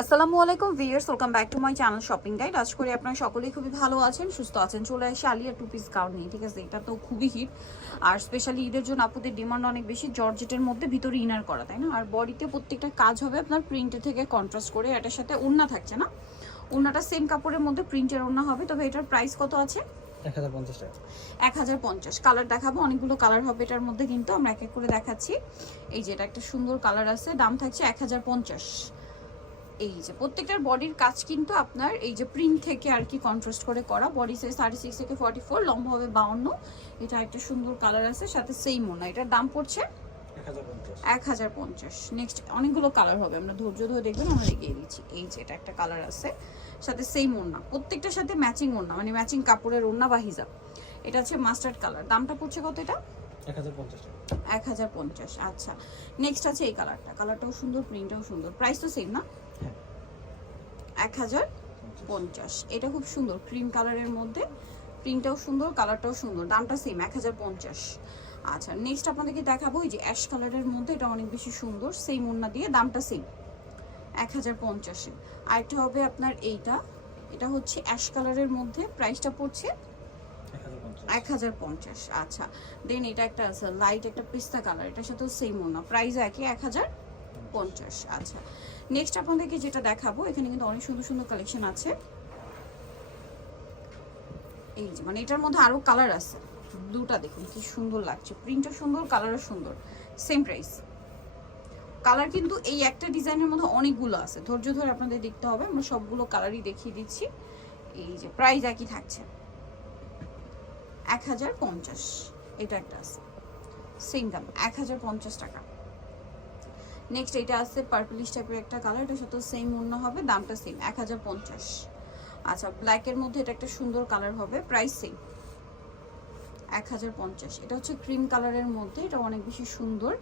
আসসালামু আলাইকুম viewers welcome back to my channel shopping guide. আজ করে আপনারা সকলেই খুবই ভালো আছেন সুস্থ আছেন। চলে আসে আলিয়া টু পিস গাউন নিয়ে ঠিক আছে? এটা তো খুবই হিট। আর স্পেশালি ঈদের জন্য আপুদের ডিমান্ড অনেক বেশি জর্জেটের মধ্যে ভিতরে ইনার করা তাই না? আর বডিতে প্রত্যেকটা কাজ হবে আপনার প্রিন্টের থেকে কন্ট্রাস্ট করে এটার সাথে ওড়না থাকছে না? ওড়নাটা সেম কাপড়ের মধ্যে প্রিন্টের ওড়না হবে তবে এটার প্রাইস কত আছে? এক হাজার এক হাজার পঞ্চাশ। কালার দেখাবো অনেকগুলো কালার হবে এটার মধ্যে কিন্তু আমরা এক এক করে দেখাচ্ছি। এই যে এটা একটা সুন্দর কালার আছে দাম থাকছে এক হাজার পঞ্চাশ। এই যে প্রত্যেকটার বডির কাজ কিন্তু আপনার এই যে প্রিন্ট থেকে আর কি কন্ট্রাস্ট করে করা। বডি সাইজ থার্টি সিক্স থেকে ফর্টি ফোর লম্বা হবে বাউন্ন। এটা একটা সুন্দর কালার আছে সাথে সেম মনে এটার দাম পড়ছে এক হাজার পঞ্চাশ। নেক্সট অনেকগুলো কালার হবে। আমরা ধৈর্য ধরে দেখবেন আমরা এগিয়ে দিচ্ছি। এই যে এটা একটা কালার আছে সাথে সেম ওড়না। প্রত্যেকটার সাথে ম্যাচিং ওড়না মানে ম্যাচিং কাপড়ের ওড়না বা হিজাব। এটা হচ্ছে মাস্টার্ড কালার দামটা পড়ছে কত এটা? এক হাজার পঞ্চাশ আচ্ছা। নেক্সট আছে এই কালারটা কালারটাও সুন্দর প্রিন্টটাও সুন্দর। প্রাইস তো সেম না? হ্যাঁ। এক হাজার পঞ্চাশ। এটা খুব সুন্দর ক্রিম কালারের মধ্যে। প্রিন্টটাও সুন্দর কালারটাও সুন্দর। দামটা সেম এক হাজার পঞ্চাশ। আচ্ছা নেক্সট আপনাদেরকে দেখাবো এই যে অ্যাশ কালারের মধ্যে। এটা অনেক বেশি সুন্দর সেম ওড়না দিয়ে দামটা সেম এক হাজার পঞ্চাশে। আরেকটা হবে আপনার এইটা। এটা হচ্ছে অ্যাশ কালারের মধ্যে। প্রাইসটা পড়ছে এক হাজার পঞ্চাশ। আচ্ছা দেন এটা একটা আছে লাইট একটা পিস্তা কালার এটার সাথেও সেম ওনা প্রাইস একই, এক হাজার পঞ্চাশ। আচ্ছা নেক্সট আপনাদেরকে যেটা দেখাবো, এখানে কিন্তু অনেক সুন্দর সুন্দর কালেকশন আছে। এই যে মানে এটার মধ্যে আরও কালার আছে, দুটা দেখুন, কি সুন্দর লাগছে প্রিন্টও সুন্দর কালারও সুন্দর সেম প্রাইস কালার কিন্তু এই একটা ডিজাইনের মধ্যে অনেকগুলো আছে, ধৈর্য ধরে আপনাদের দেখতে হবে, আমরা সবগুলো কালারই দেখিয়ে দিচ্ছি। এই যে প্রাইস একই থাকছে। এক হাজার পঞ্চাশ। এটা একটা আছে। সেম দাম, এক হাজার পঞ্চাশ টাকা। নেক্সট এটা আছে পার্পলিশ টাইপের একটা কালার এটা সাথে সেম অন্য হবে, দামটা সেম এক হাজার পঞ্চাশ। আচ্ছা ব্ল্যাকের মধ্যে এটা একটা সুন্দর কালার হবে প্রাইস সেম এক হাজার পঞ্চাশ। এটা হচ্ছে ক্রিম কালারের মধ্যে, এটা অনেক বেশি সুন্দর।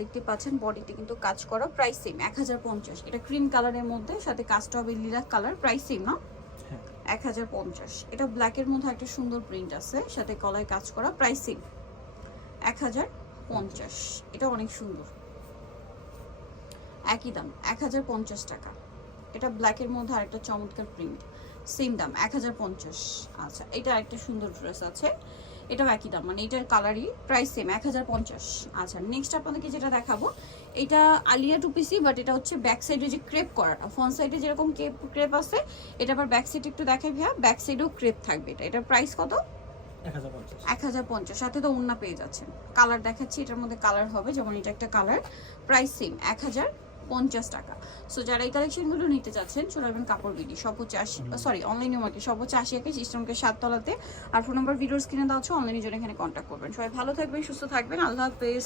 দেখতে পাচ্ছেন বডিতে কিন্তু কাজ করা প্রাইস সেম এক হাজার পঞ্চাশ। এটা ক্রিম কালারের মধ্যে, সাথে কাজটা হবে লিলাক কালার প্রাইস সেম না এক হাজার পঞ্চাশ। এটা ব্ল্যাকের মধ্যে একটা সুন্দর প্রিন্ট আছে, সাথে কলায় কাজ করা প্রাইসিং এক হাজার পঞ্চাশ। এটা অনেক সুন্দর। একই দাম, এক হাজার পঞ্চাশ টাকা। এটা ব্ল্যাকের মধ্যে আরেকটা চমৎকার প্রিন্ট সেম দাম, এক হাজার পঞ্চাশ। আচ্ছা এটা একটা সুন্দর ড্রেস আছে। এটাও একই দাম মানে এটার কালারই প্রাইস সেম এক হাজার পঞ্চাশ। আচ্ছা নেক্সট আপনাদেরকে যেটা দেখাবো এটা আলিয়া টু পিসি বাট এটা হচ্ছে ব্যাক সাইডে যে ক্রেপ করাটা ফ্রন্ট সাইডে যেরকম ক্রেপ ক্রেপ আছে এটা আবার ব্যাক সাইড একটু দেখাই ভাইয়া ব্যাক সাইডেও ক্রেপ থাকবে এটা। এটার প্রাইস কত? এক হাজার পঞ্চাশ। সাথে তো উন্না পেয়ে যাচ্ছেন। কালার দেখাচ্ছি এটার মধ্যে কালার হবে যেমন এটা একটা কালার প্রাইস সেম এক হাজার পঞ্চাশ টাকা। সো যারা এই কালেকশনগুলো নিতে চাচ্ছেন চলে আসবেন কাপড় বিডি সব হচ্ছে আশি সরি অনলাইনে মার্কেট সব হচ্ছে আশি একে সিস্টেমকে সাততলাতে আর ফোন নম্বর ভিডিওর স্ক্রিনে দেওয়া হচ্ছে অনলাইনে জন্য এখানে কন্ট্যাক্ট করবেন। সবাই ভালো থাকবেন সুস্থ থাকবেন আল্লাহ হাফেজ।